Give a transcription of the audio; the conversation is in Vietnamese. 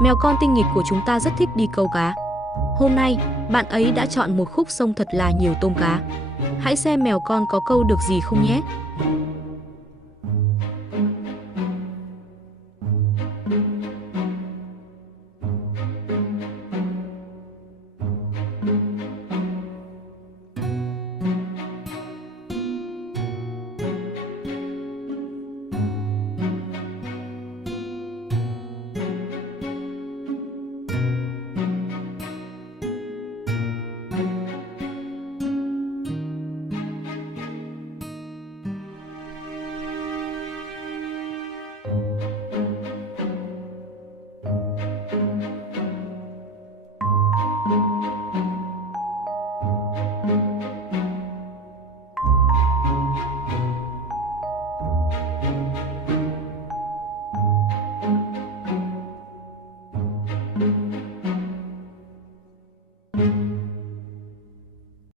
Mèo con tinh nghịch của chúng ta rất thích đi câu cá. Hôm nay, bạn ấy đã chọn một khúc sông thật là nhiều tôm cá. Hãy xem mèo con có câu được gì không nhé.